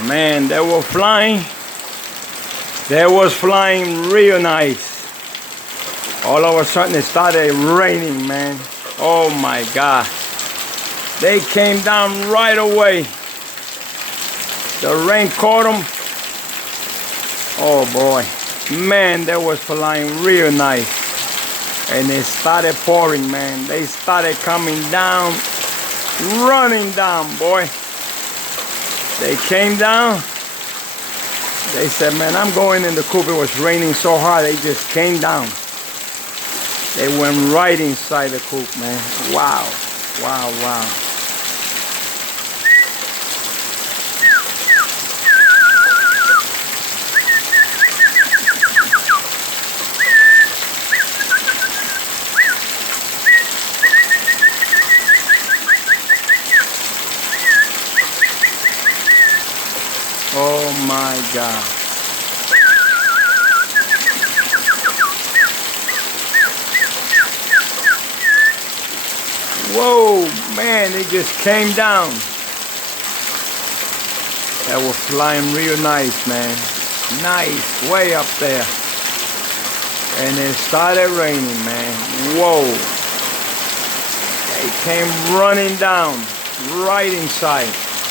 Man, they were flying. They was flying real nice. All of a sudden it started raining, man. Oh my God. They came down right away. The rain caught them. Oh boy. Man, they was flying real nice. And it started pouring, man. They started coming down, running down, boy. They came down. They said, man, I'm going in the coop. It was raining so hard, they just came down. They went right inside the coop, man. Wow, wow, wow. Oh my God. Whoa, man, they just came down. They were flying real nice, man. Nice, way up there. And it started raining, man. Whoa. They came running down, right inside.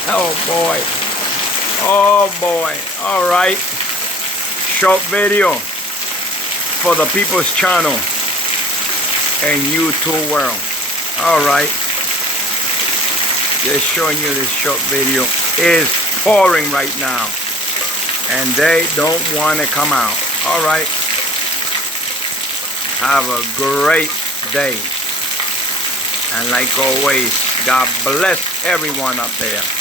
Oh boy. Oh boy. All right. Short video for the People's Channel and YouTube world. All right. Just showing you this short video. It's pouring right now. And they don't want to come out. All right. Have a great day. And like always, God bless everyone up there.